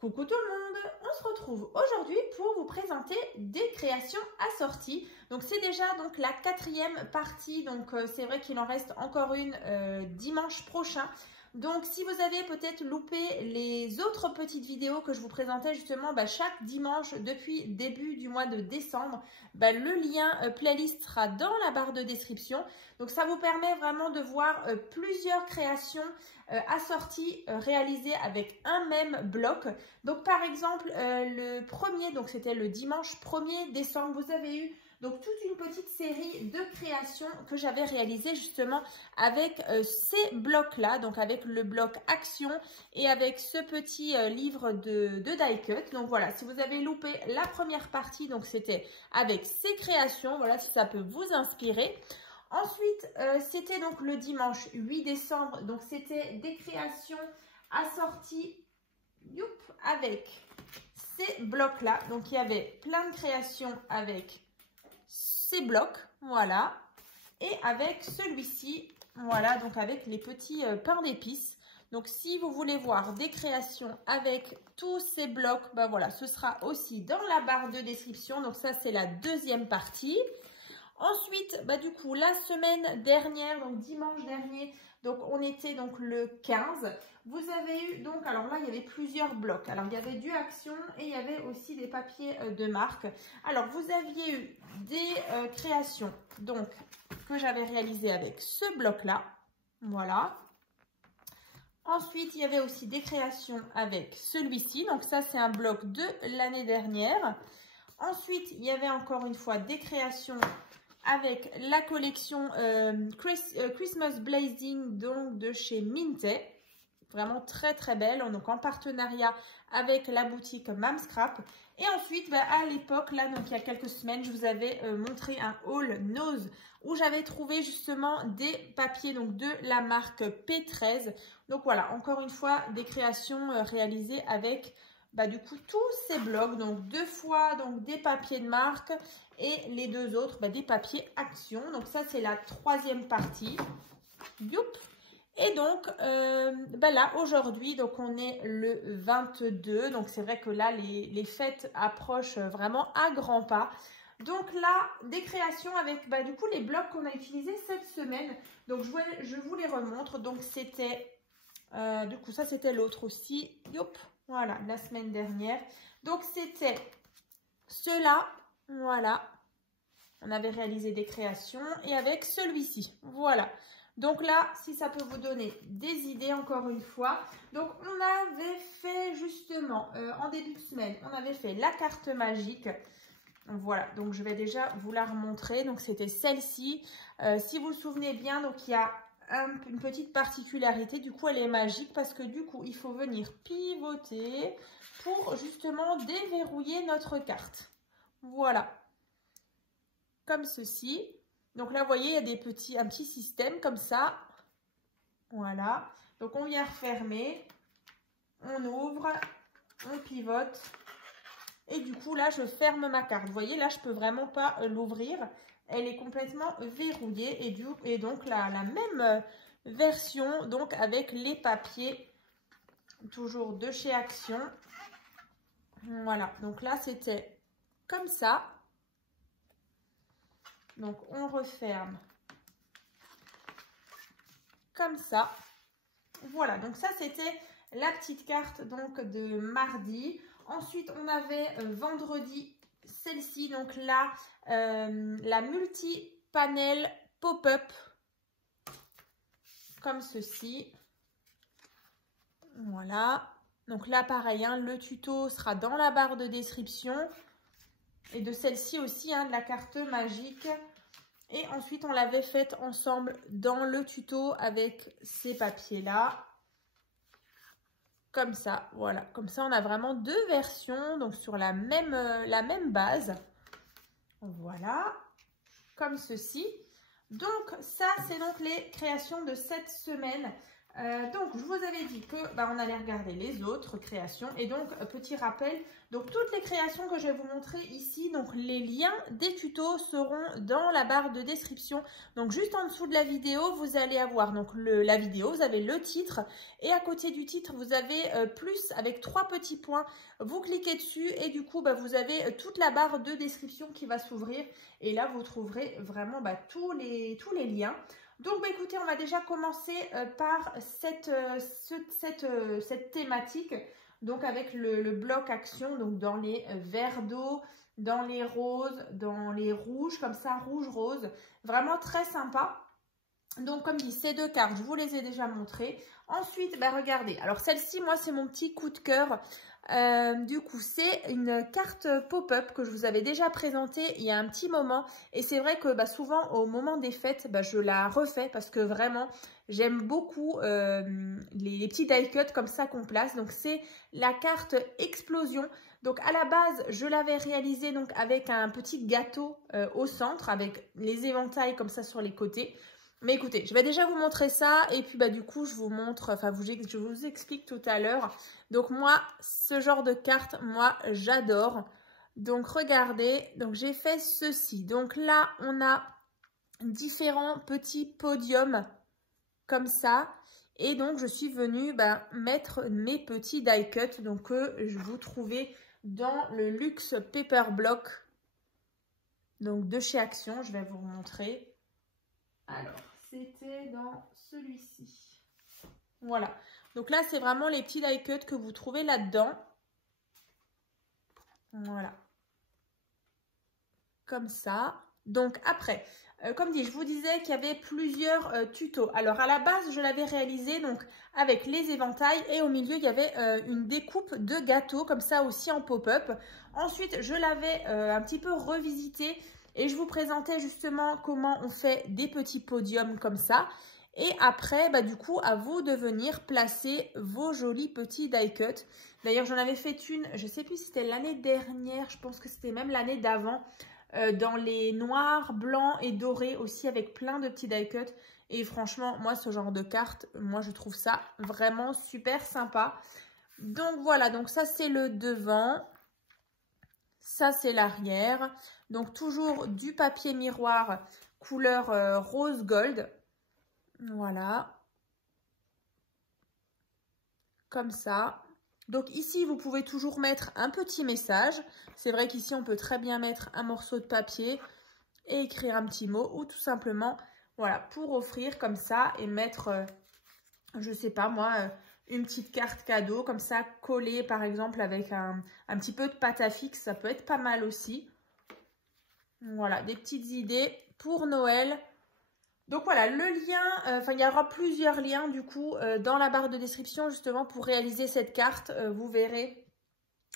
Coucou tout le monde, on se retrouve aujourd'hui pour vous présenter des créations assorties. Donc c'est déjà la quatrième partie, donc c'est vrai qu'il en reste encore une dimanche prochain. Donc si vous avez peut-être loupé les autres petites vidéos que je vous présentais justement chaque dimanche depuis début du mois de décembre, le lien playlist sera dans la barre de description. Donc ça vous permet vraiment de voir plusieurs créations assorties réalisées avec un même bloc. Donc par exemple le premier, donc c'était le dimanche 1er décembre, vous avez eu donc toute une petite série de créations que j'avais réalisées justement avec ces blocs-là, donc avec le bloc action et avec ce petit livre de die cut. Donc voilà, si vous avez loupé la première partie, donc c'était avec ces créations, voilà si ça peut vous inspirer. Ensuite, c'était donc le dimanche 8 décembre, donc c'était des créations assorties avec ces blocs-là. Donc il y avait plein de créations avec ces blocs, voilà, et avec celui-ci, voilà, donc avec les petits pains d'épices. Donc si vous voulez voir des créations avec tous ces blocs, voilà, ce sera aussi dans la barre de description. Donc ça c'est la deuxième partie. Ensuite, du coup, la semaine dernière, donc dimanche dernier, donc on était donc le 15. Vous avez eu, donc, alors là, il y avait plusieurs blocs. Alors, il y avait du action et il y avait aussi des papiers de marque. Alors, vous aviez eu des créations, donc, que j'avais réalisées avec ce bloc-là. Voilà. Ensuite, il y avait aussi des créations avec celui-ci. Donc, ça, c'est un bloc de l'année dernière. Ensuite, il y avait encore une fois des créations avec la collection Christmas Blazing donc de chez Minté. Vraiment très très belle, donc en partenariat avec la boutique Mamscrap. Et ensuite, à l'époque, là, donc il y a quelques semaines, je vous avais montré un haul Nose où j'avais trouvé justement des papiers donc de la marque P13. Donc voilà, encore une fois, des créations réalisées avec du coup tous ces blocs, donc deux fois donc des papiers de marque et les deux autres des papiers action. Donc ça c'est la troisième partie. Youp. Et donc là aujourd'hui, donc on est le 22, donc c'est vrai que là les fêtes approchent vraiment à grands pas. Donc là, des créations avec du coup les blocs qu'on a utilisés cette semaine. Donc je vous les remontre. Donc c'était du coup ça c'était l'autre aussi. Youp. Voilà, la semaine dernière. Donc, c'était ceux-là. Voilà. On avait réalisé des créations. Et avec celui-ci. Voilà. Donc là, si ça peut vous donner des idées, encore une fois. Donc, on avait fait justement, en début de semaine, on avait fait la carte magique. Voilà. Donc, je vais déjà vous la remontrer. Donc, c'était celle-ci. Si vous vous souvenez bien, donc il y a une petite particularité, du coup elle est magique parce que du coup il faut venir pivoter pour justement déverrouiller notre carte. Voilà, comme ceci. Donc là vous voyez il y a un petit système comme ça. Voilà, donc on vient refermer, on ouvre, on pivote et du coup là je ferme ma carte. Vous voyez là je peux vraiment pas l'ouvrir. Elle est complètement verrouillée et donc la même version donc avec les papiers toujours de chez Action. Voilà, donc là c'était comme ça. Donc on referme comme ça. Voilà, donc ça c'était la petite carte donc de mardi. Ensuite on avait vendredi celle-ci, donc là, la multi-panel pop-up, comme ceci. Voilà. Donc là, pareil, le tuto sera dans la barre de description. Et de celle-ci aussi, de la carte magique. Et ensuite, on l'avait faite ensemble dans le tuto avec ces papiers-là. Comme ça, voilà. Comme ça, on a vraiment deux versions, donc sur la même base. Voilà, comme ceci. Donc, ça, c'est donc les créations de cette semaine. Donc, je vous avais dit que on allait regarder les autres créations. Et donc, petit rappel, donc toutes les créations que je vais vous montrer ici, donc les liens des tutos seront dans la barre de description. Donc, juste en dessous de la vidéo, vous allez avoir donc la vidéo, vous avez le titre. Et à côté du titre, vous avez plus avec 3 petits points. Vous cliquez dessus et du coup, vous avez toute la barre de description qui va s'ouvrir. Et là, vous trouverez vraiment tous les liens. Donc, écoutez, on va déjà commencer par cette thématique, donc avec le bloc action, donc dans les verts d'eau, dans les roses, dans les rouges, comme ça, rouge-rose, vraiment très sympa. Donc, comme dit, ces 2 cartes, je vous les ai déjà montrées. Ensuite, regardez, alors celle-ci, moi, c'est mon petit coup de cœur. Du coup, c'est une carte pop-up que je vous avais déjà présentée il y a un petit moment. Et c'est vrai que souvent, au moment des fêtes, je la refais parce que vraiment, j'aime beaucoup les petits die cuts comme ça qu'on place. Donc, c'est la carte Explosion. Donc, à la base, je l'avais réalisée donc, avec un petit gâteau au centre, avec les éventails comme ça sur les côtés. Mais écoutez, je vais déjà vous montrer ça et puis du coup je vous montre, je vous explique tout à l'heure. Donc moi, ce genre de carte, moi j'adore. Donc regardez, donc j'ai fait ceci. Donc là, on a différents petits podiums comme ça. Et donc je suis venue mettre mes petits die cuts donc que je vous trouvais dans le Luxe Paper Block. Donc de chez Action, je vais vous montrer. Alors, c'était dans celui-ci. Voilà. Donc là, c'est vraiment les petits die cuts que vous trouvez là-dedans. Voilà. Comme ça. Donc après, comme dit, je vous disais qu'il y avait plusieurs tutos. Alors à la base, je l'avais réalisé donc avec les éventails et au milieu, il y avait une découpe de gâteau comme ça aussi en pop-up. Ensuite, je l'avais un petit peu revisité. Et je vous présentais justement comment on fait des petits podiums comme ça. Et après, du coup, à vous de venir placer vos jolis petits die cuts. D'ailleurs, j'en avais fait une, je ne sais plus si c'était l'année dernière, je pense que c'était même l'année d'avant, dans les noirs, blancs et dorés aussi, avec plein de petits die cuts. Et franchement, moi, ce genre de carte, moi, je trouve ça vraiment super sympa. Donc voilà, donc ça, c'est le devant. Ça, c'est l'arrière. Donc, toujours du papier miroir couleur rose gold. Voilà. Comme ça. Donc, ici, vous pouvez toujours mettre un petit message. C'est vrai qu'ici, on peut très bien mettre un morceau de papier et écrire un petit mot. Ou tout simplement, voilà, pour offrir comme ça et mettre, je sais pas moi, une petite carte cadeau. Comme ça, collée par exemple avec un petit peu de pâte à fixe. Ça peut être pas mal aussi. Voilà, des petites idées pour Noël. Donc voilà, le lien, il y aura plusieurs liens du coup dans la barre de description justement pour réaliser cette carte. Vous verrez,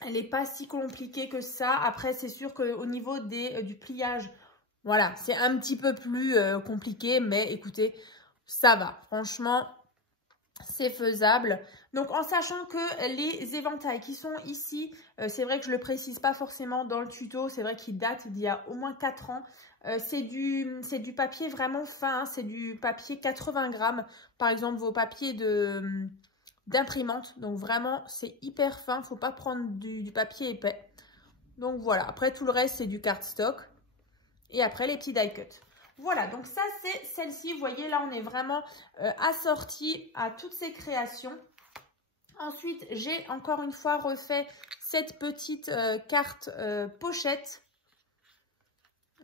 elle n'est pas si compliquée que ça. Après, c'est sûr qu'au niveau du pliage, voilà, c'est un petit peu plus compliqué. Mais écoutez, ça va. Franchement, c'est faisable. Donc, en sachant que les éventails qui sont ici, c'est vrai que je ne le précise pas forcément dans le tuto, c'est vrai qu'il date d'il y a au moins 4 ans. C'est du papier vraiment fin, hein, c'est du papier 80 grammes. Par exemple, vos papiers d'imprimante. Donc, vraiment, c'est hyper fin. Il ne faut pas prendre du papier épais. Donc, voilà. Après, tout le reste, c'est du cardstock. Et après, les petits die cuts. Voilà, donc ça, c'est celle-ci. Vous voyez, là, on est vraiment assorti à toutes ces créations. Ensuite, j'ai encore une fois refait cette petite carte pochette.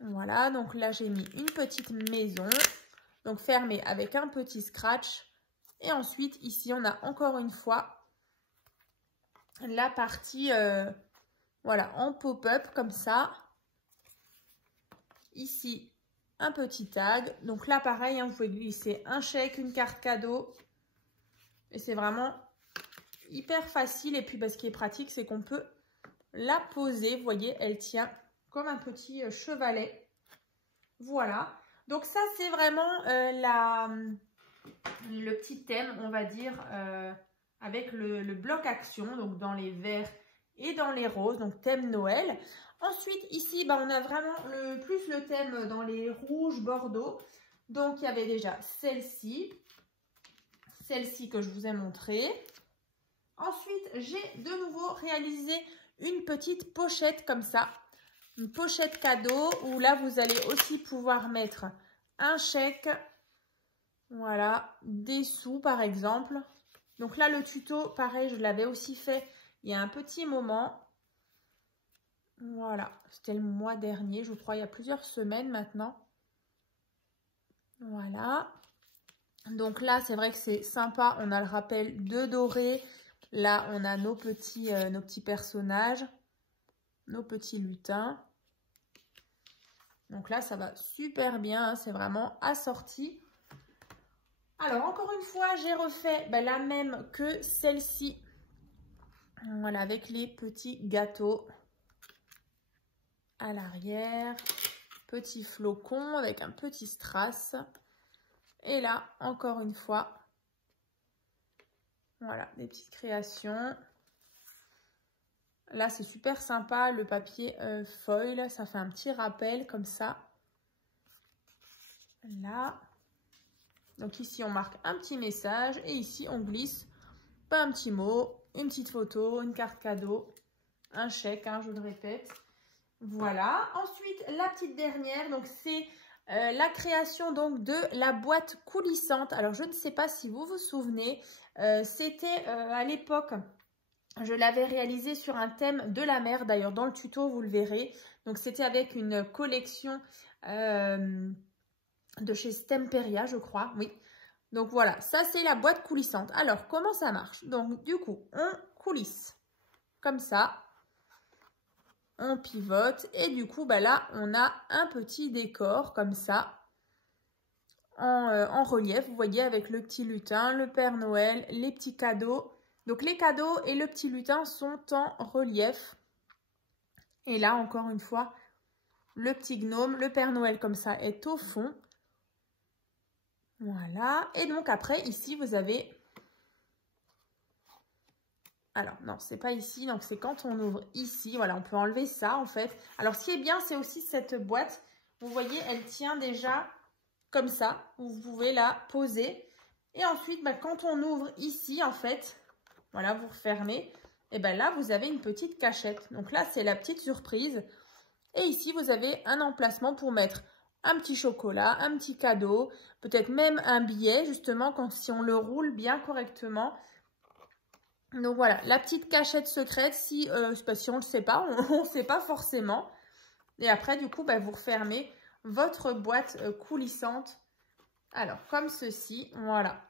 Voilà, donc là, j'ai mis une petite maison. Donc, fermée avec un petit scratch. Et ensuite, ici, on a encore une fois la partie, voilà, en pop-up comme ça. Ici, un petit tag. Donc là, pareil, hein, vous pouvez glisser un chèque, une carte cadeau. Et c'est vraiment hyper facile. Et puis, ce qui est pratique, c'est qu'on peut la poser. Vous voyez, elle tient comme un petit chevalet. Voilà. Donc ça, c'est vraiment le petit thème, on va dire, avec le bloc action. Donc dans les verts et dans les roses. Donc thème Noël. Ensuite, ici, on a vraiment plus le thème dans les rouges bordeaux. Donc, il y avait déjà celle-ci, celle-ci que je vous ai montrée. Ensuite, j'ai de nouveau réalisé une petite pochette comme ça. Une pochette cadeau où là, vous allez aussi pouvoir mettre un chèque. Voilà, des sous par exemple. Donc là, le tuto, pareil, je l'avais aussi fait il y a un petit moment. Voilà, c'était le mois dernier, je crois, il y a plusieurs semaines maintenant. Voilà. Donc là, c'est vrai que c'est sympa. On a le rappel de doré. Là, on a nos petits personnages, nos petits lutins. Donc là, ça va super bien. Hein, c'est vraiment assorti. Alors, encore une fois, j'ai refait la même que celle-ci. Voilà, avec les petits gâteaux à l'arrière. Petit flocon avec un petit strass. Et là, encore une fois, voilà, des petites créations. Là, c'est super sympa, le papier foil, ça fait un petit rappel comme ça. Là. Donc ici, on marque un petit message et ici, on glisse un petit mot, une petite photo, une carte cadeau, un chèque, hein, je le répète. Voilà. Ensuite, la petite dernière, donc c'est la création donc de la boîte coulissante. Alors, je ne sais pas si vous vous souvenez, c'était à l'époque, je l'avais réalisé sur un thème de la mer. D'ailleurs, dans le tuto, vous le verrez. Donc, c'était avec une collection de chez Stemperia, je crois. Oui. Donc, voilà. Ça, c'est la boîte coulissante. Alors, comment ça marche? Donc, du coup, on coulisse comme ça. On pivote et du coup, là, on a un petit décor comme ça en relief. Vous voyez, avec le petit lutin, le Père Noël, les petits cadeaux. Donc, les cadeaux et le petit lutin sont en relief. Et là, encore une fois, le petit gnome, le Père Noël comme ça est au fond. Voilà. Et donc, après, ici, vous avez... Alors, non, c'est pas ici. Donc, c'est quand on ouvre ici. Voilà, on peut enlever ça, en fait. Alors, ce qui est bien, c'est aussi cette boîte. Vous voyez, elle tient déjà comme ça. Vous pouvez la poser. Et ensuite, quand on ouvre ici, en fait... Voilà, vous refermez. Et là, vous avez une petite cachette. Donc là, c'est la petite surprise. Et ici, vous avez un emplacement pour mettre un petit chocolat, un petit cadeau, peut-être même un billet, justement, si on le roule bien correctement. Donc voilà, la petite cachette secrète, si on ne le sait pas, on ne sait pas forcément. Et après, du coup, vous refermez votre boîte coulissante. Alors, comme ceci, voilà.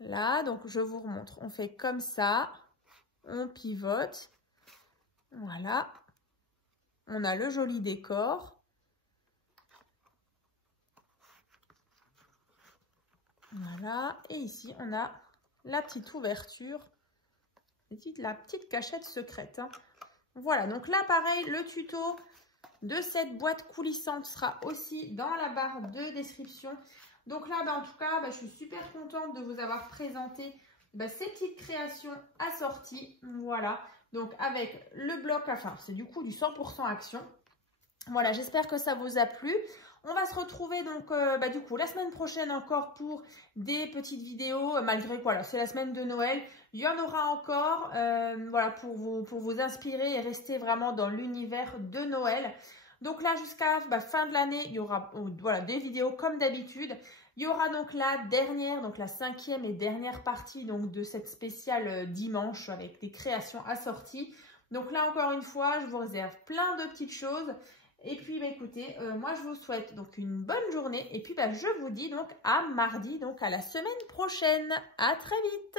Là, donc je vous remontre. On fait comme ça. On pivote. Voilà. On a le joli décor. Voilà. Et ici, on a la petite ouverture. La petite cachette secrète. Hein. Voilà. Donc là, pareil, le tuto de cette boîte coulissante sera aussi dans la barre de description. Donc là, en tout cas, je suis super contente de vous avoir présenté ces petites créations assorties. Voilà, donc avec le bloc, enfin, c'est du coup du 100% action. Voilà, j'espère que ça vous a plu. On va se retrouver donc du coup la semaine prochaine encore pour des petites vidéos, malgré que voilà, c'est la semaine de Noël. Il y en aura encore, voilà, pour vous inspirer et rester vraiment dans l'univers de Noël. Donc là, jusqu'à fin de l'année, il y aura voilà, des vidéos comme d'habitude. Il y aura donc la dernière, donc la 5e et dernière partie donc, de cette spéciale dimanche avec des créations assorties. Donc là, encore une fois, je vous réserve plein de petites choses. Et puis, écoutez, moi, je vous souhaite donc une bonne journée. Et puis, je vous dis donc à mardi, donc à la semaine prochaine. À très vite!